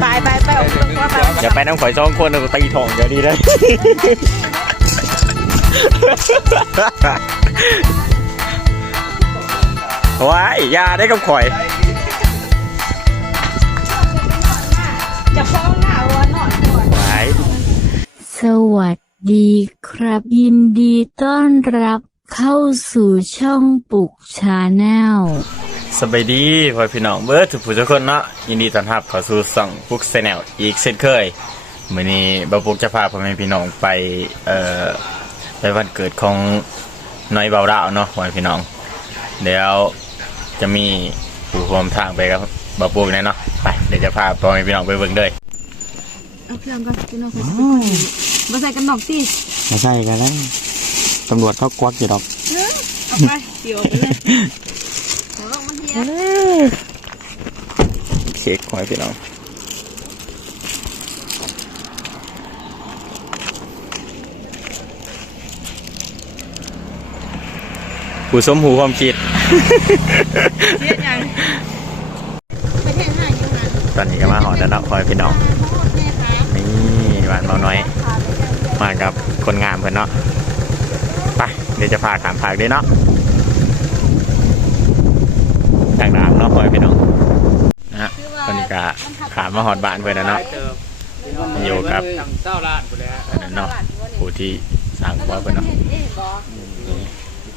ไปไปไปออกตัวไปอย่าไปน้ำข่อยสองคนเอาตีทองเดี๋ยวดีเลยว้ายอยาได้กับข่อยจะฟ้องหน้าวันหน่อยก่อนว้ายสวัสดีครับยินดีต้อนรับ เข้าสู่ช่องปุกชาแนลสบายดีพ่อพี่น้องเบิร์ดทุกผู้ทุกคนเนาะยินดีต้อนรับเข้าสู่ส่องพุกแนลอีกเช่นเคยมื้อนี้บ่าวปุกจะพาพ่อแม่พี่น้องไปเอ่อไปวันเกิดของน้อยเบาดาวเนาะพ่อแม่พี่น้องเดี๋ยวจะมีผู้ร่วมทางไปกับบ่าวปุกแน่เนาะไปเดี๋ยวจะพาพ่อแม่พี่น้องไปเบิ่งเลยเอาเครื่องก่อนจะนอนคุยมาใส่กันหนอกสิไม่ใช่กันแล้ว ตำรวจเขาควักอยู่ดอกเอาไปเดี๋ยวไปเลยเดี๋ยวลงมันเฮียเค้กพ่อแม่พี่น้องผู้สมหูความคิดเฮียยังไปแทงหายยังไงตอนนี้ก็มาหอแล้วเนาะพ่อแม่พี่น้องแม่คะนี่หวานเมาน้อย มากับคนงามเพื่อนเนาะ ไปเดี๋ยวจะพาขามผากด้วยเนาะดังๆเนาะพ่อแม่พี่น้องนะฮะตอนนี้ก็ขามมาหอดบ้านเพื่อนแล้วเนาะอยู่กับเจ้าลาดไปแล้วอันนั้นเนาะผู้ที่สร้างครัวเพื่อนเนาะ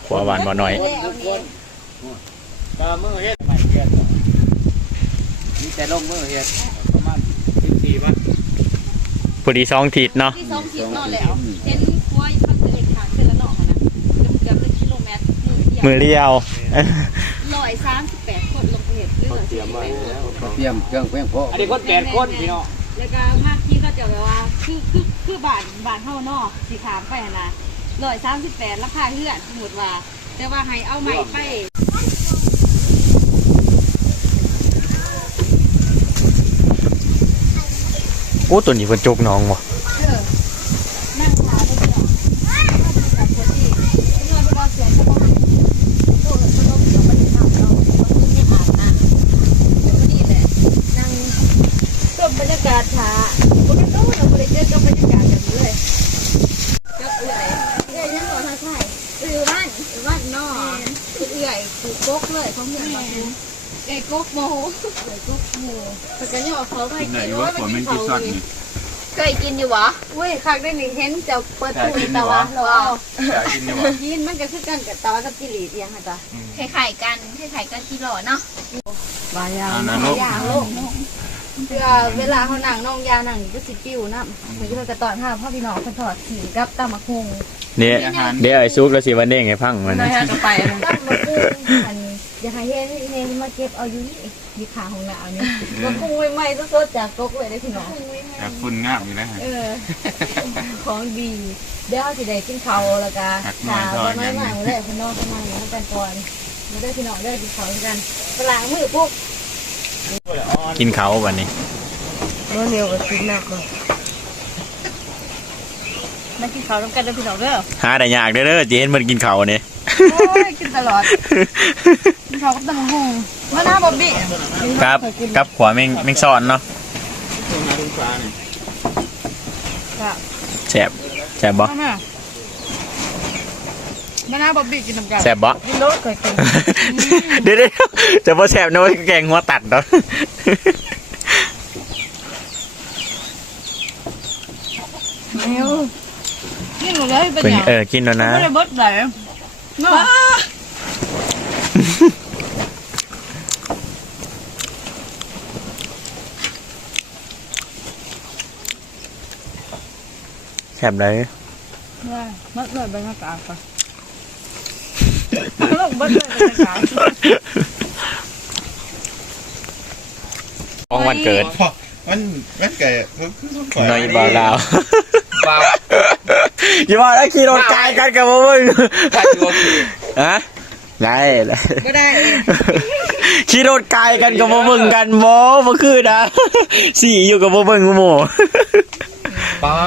ครัวหวานเมาน้อยก็มือเฮ็ดไม่เฮ็ดมีแต่ลงมือเฮ็ดประมาณสิบสี่วันผู้ดีสองทิศเนาะที่สองสิบนอนแล้วเห็น มือเดียวมือเรียว ร้อยสามสิบแปดคนลงไปเห็ดเรื่องเตรียมไว้เตรียมเครื่องเพียงพออันนี้คนแปดคนพี่น้องแล้วก็มากที่ก็จะแบบว่า คือคือคือบานบานเท่านอกสีขามไปหั่นนะร้อยสามสิบแปดราคาเฮือนสมมติว่า แต่ว่าให้เอาใหม่ไปโอ้ตัวนี้เพิ่นจกน้องว่ะ นั่งขาได้ก่อนกับคนที่เมื่อเวลาเสียงก็ต้องโอ้ยก็ต้องเดี๋ยวมันจะทำเราต้องไม่อาบน้ำเดี๋ยวก็นี่แหละนั่ง ชมบรรยากาศช้าปกติเราไม่ได้เจอกับบรรยากาศแบบนี้เลยก็เอื่อยเอื่อยยังก่อนทางใช่เอื่อยบ้านเอื่อยบ้านนอกเอื่อยผูกกกเลยเขาเหื่อยมาคูเอื่อยกกโมเอื่อยกกโมแต่กันยังเอาเขาไปกินว่ามันกินเขาเลยเคยกินอยู่วะอุ้ยคักได้หนึ่งเห็นจะเปิดตู้ตะวันหรออยากกินดีกว่ายินมันก็คือกันกับตะวันกับจิหลีเอียงค่ะจ้ะคล้ายๆกันคล้ายๆกันที่หล่อเนาะบายางยางโลก เพื่อเวลาเขานั่งน้องยานั่งก็สิปิ้วน้ำเหมือนที่เราจะตอนห้าพ่อพี่น้องคนถอดสีกับตำมะคุงเนี่ยเดี๋ยวไอ้ซุกแล้วสิวันเด้งไอ้พังมันตำมะคุงอันอยากให้เห็นเห็นมาเก็บเอาอยู่นี่มีขาของหนาวนี่มะคุงใหม่ๆสดๆจากก๊กเลยได้พี่น้อง แต่ฝุ่นงามอยู่แล้วเออ ของดี เดี๋ยวสิได้กินเขาวแล้วก็หักหน่อขายซอยน้อยกันๆมาเลยพี่น้องเข้ามาอย่างนั้นกันก่อนมาได้พี่น้องได้กินเขาวด้วยกันปลางมือพวก กินเขาวันนี้รถเร็วกับกินมากเลยมากินเขาวด้วยกันเด้อพี่น้องเด้อหาได้ยากเด้อเด้อเจนมันกินเขาเนี่ยโอ้ยกินตลอดกินเขาวกับตำมะฮงมาหน้าบ๊อบบี้ครับกับขวาแม่งแม่งซ้อนเนาะช่วงนาดุงฟ้านี่ค่ะแซ่บแซ่บบ่ มามามาหน้าบ๊อบบี้กินน้ำกันแซ่บบ่กินรถเคยกินเดี๋ยวเดี๋ยวจะบ่แซ่บนะเว่าแกงหัวตัดเนาะเร็วกินหมดเลยเป็นเป็นอย่างเออกินแล้วนะไม่ได้เบิดเลยเนาะแซ่บเลยได้เบิดเลยบรรยากาศค่ะ ลงเบิดเลยบรรยากาศของวันเกิด มันมันเกิดคือคือน้อยบ่าวลาวบ้าอย่าบอกแล้วขี่รถไกลกันกับพวกมึงถ้าอยู่โอเคฮะได้เลยก็ได้ขี่รถไกลกันกับพวกมึงกันบ่บ่คือนะสี่อยู่กับพวกมึงกูโมป้า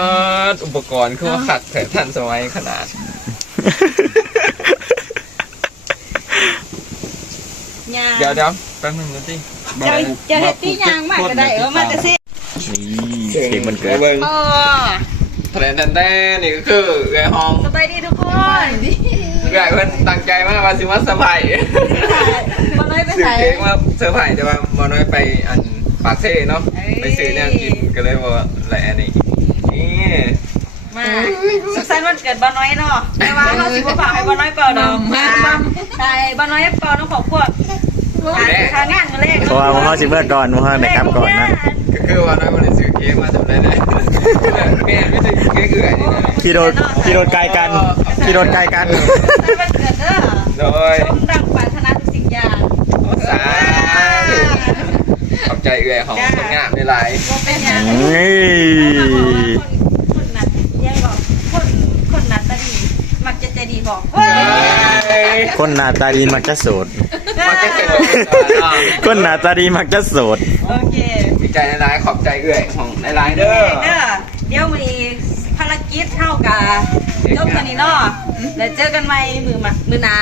ดอุปกรณ์คือว่าขัดแผนทันสมัยขนาด ยาเดี๋ยวเดี๋ยวแป๊บนึงนะสิเจะจะเฮ็ดตียางมากก็ได้เออมาแต่สินี่เค้กมันเกิดเบิ่งอ๋อแทนแทนแทนนี่ก็คือเอื้อยห้องสบายดีทุกคนเอื้อยเพิ่นตั้งใจมากว่าสิมาเซอร์ไพรส์มาน้อยไปซื้อใส่เค้กมาเซอร์ไพรส์แต่ว่าบ่น้อยไปอันปากเซ่เนาะไปซื้อแนวกินก็เลยว่าแหละอันนี้นี่มาสุขสันต์วันเกิดบ้าน้อยเนาะแต่ว่าเราสิบ่ฝากให้บ้าน้อยเปล่าเนาะมาใช่บ้าน้อยเปล่าน้องขอบพวก ทางงานกันเลขเพราะว่าพ่อสิเบิร์ก่อนพ่อได้กลับก่อนนะก็คือว่าน้อยบ่ได้ซื้อเค้กมาจำได้เลยแม่ไม่ได้เค้กเอื้อยนี่นะขี่รถขี่รถไกลกันขี่รถไกลกันวันเกิดเด้อโดยชมดังปรารถนาทุกสิ่งอย่างสาธุขอบใจเอื้อยของคนงามในหลายว่าเป็นหยังนี่คนนัดยังบอกคนคนนัดตาดีมักจะใจดีบอกคนหน้าตาดีมักจะโสดมันจะเป็น คนหน้าตาดีมักจะโสด โอเคดีใจในหลายขอบใจเอื้อยของในหลายเด้อ เด้อเดี๋ยวมีภารกิจเท่ากับจบกันนี้เนาะแล้วเจอกันใหม่มือมามือหนา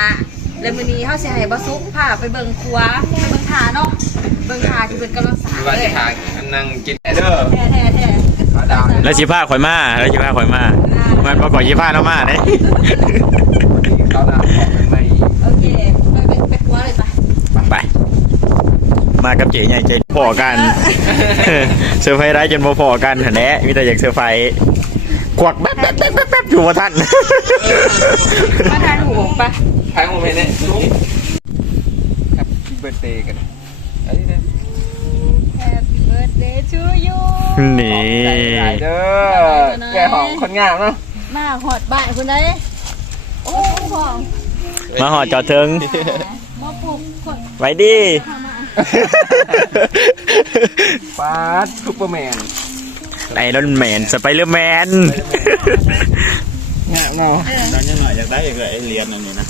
แล้วมือนี้เฮาสิให้บ่ซุกพาไปเบิ่งครัวไปเบิ่งทาเนาะเบิ่งทาที่เพิ่นกำลังสร้างมีวันเลที่ยทางนั่งกินเด้อแท้แท้แท้ขอดาวแล้วสิพาข่อยมา แล้วสิพาข่อยมา มันประกอบสิพาเนาะมาเด้เขาดาวของเป็นไม่ โอเคไปไปไปครัวเลยปะ ไป มากับเจ๋ใหญ่ใจพอกันเซอร์ไพรส์ได้จนบ่พอกันหั่นแหละมีแต่อยากเซอร์ไพรส์กวักแป๊บแป๊บแป๊บแป๊บแป๊บอยู่บ่ทันมาทานหูปะทางโมเมนต์เนี่ยครับเบิร์ดเดย์กันอันนี้เนี่ย Happy birthday to you นี่หลายเด้อแกของคนงามเนาะมาหอดบ้านคุณได้โอ้ของมาหอดจอดถึงมาปลูกคนไว้ดี ปาร์ตซูเปอร์แมนไอรอนแมนสไปเดอร์แมนงามเนาะตอนนี้หน่อยอยากได้อีกเลยไอ้เหรียญอันนี้นะ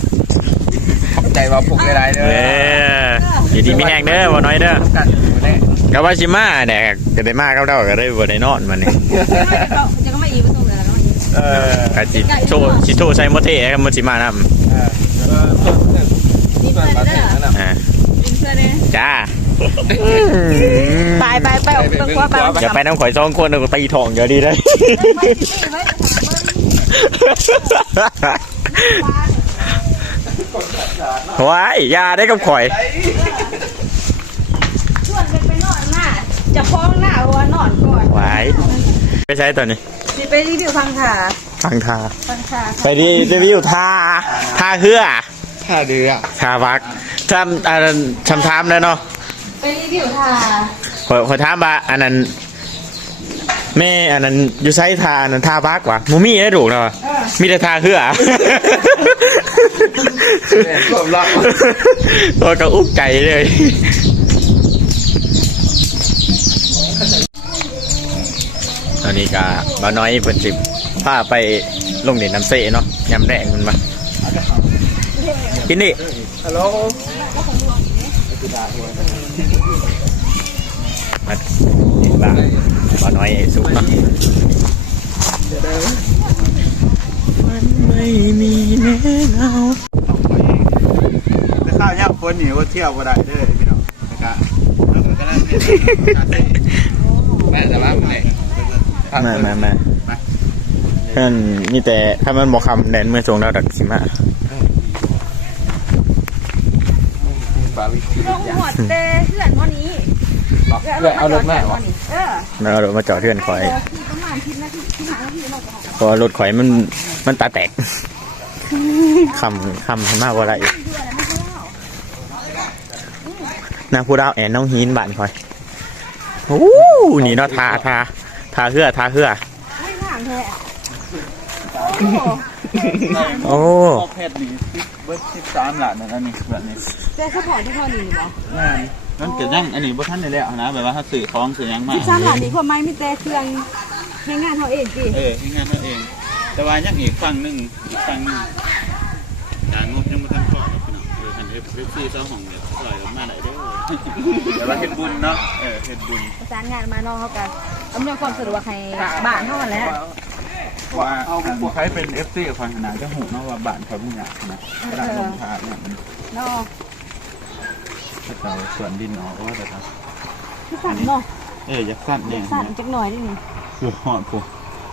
ขอบใจว่าปลุกหลายๆเด้อเด้ออยู่ดีมีแหงเด้อบ่น้อยเด้อกันอยู่แน่ก็ว่าชิมาเนี่ยก็ได้มากับเราก็ได้บ่ได้นอนมันนี่จะก็มาอีประตูเลยแล้วก็มาอีเออก็สิโชว์สิโชว์ใส่โมเทครับมันสิมานำเออแล้วก็เพื่อนนี่เพื่เพื่ออนนปาร์ เด้ตี้อนั่นน่ะอ่าเพื่อนเด้อจ้าไปไปไปออกเบิ่งครัวไปอย่าไปน้ำข่อยสองคนเอาตีทองเดี๋ยวดีได้ว้ายอยาได้กับข่อยชวนกันไปนอนหน้าจะพ้องหน้าหัวนอนก่อนว้ายไปใช้ตัวนี้สิไปรีวิวฟังค่ะทางทาฟังค่ะไปดีรีวิวทาทาเฮือท่าเรือทาวัก ทำอันนั้นชำทามเลยเนาะไปรีวิวค่ะขอขอถามว่าอันนั้นแม่อันนั้นอยู่ไซทาอันนั้นทาวักวะมูมี่ได้ถูกเนาะมีแต่ทาเฮือแม่ก็รักตัวก็อุกใจเลยตอนนี้ก็มาน้อยเพิ่นสิพาไปลงเด่นน้ำเสเนาะยำแดงมันมากินนี่ฮัลโหล มาดีบ้างมาน้อยไอ้สุกเนาะมันไม่มีแม่เงาแต่ข้าวเนี่ยคนหนีว่าเที่ยวบ่ได้เด้อพี่น้องนะครับแล้วก็นั่นเนี่ยแม่จะรับไหนมามามาเพื่อนมีแต่ถ้ามันบอกคำแดนเมื่อทรงเราดักสิมาบาร์บีคิวลงหัวเตะเพื่อนวันนี้ บอกเพื่อนเอารถแม่เหรอเออแล้วเอารถมาจอดเพื่อนคอยที่ประมาณทิศนาทีที่หานาทีเราก็ออกเพราะว่ารถข่อยมันมันตาแตกคำคำให้มากว่าอะไรนางผู้ดาวแอนน้องฮีนบ้านคอยโอ้นี่เนาะทาทาทาเพื่อทาเพื่อไม่ห่างแท้โอ้ พอเพชรนี่ เบิร์ดสิบสามหลานนั่นนี่แบบนี้เจ๊สปอร์ตที่เขาหนีเหรอนั่นนั่นเกิดยังอันนี้บ่ท่านได้แล้วนะแบบว่าถ้าสื่อของสื่อหยังมาที่สามหลานนี้พวกไม้มีแต่เครื่องในงานเขาเองสิเออที่งานนั่นเอง แต่ว่ายังอีกฝั่งหนึงอีกฝั่งหนึงการงบยังบ่ทันพอครับพี่น้องเออคันเอฟเอฟซีเจ้าของเนี่ยปล่อยออกมาได้เด้อแต่ว่าเฮ็ดบุญเนาะเออเฮ็ดบุญประสานงานมาน้องเขากันอำนวยความสะดวกให้บ้านเท่ากันแหล้ว ว่าเอาพวกใครเป็น FC กับฟังขนาดจะหูเนาะว่าบ้านเขาบ่อยากนะร้านลงทานเนี่ยมันน้องไปจะเก่าส่วนดินออกว่าแต่ครับสั่นเนาะเอออยากสั้นเนี่ยสั่นจักหน่อยได้นี่คือหอดผม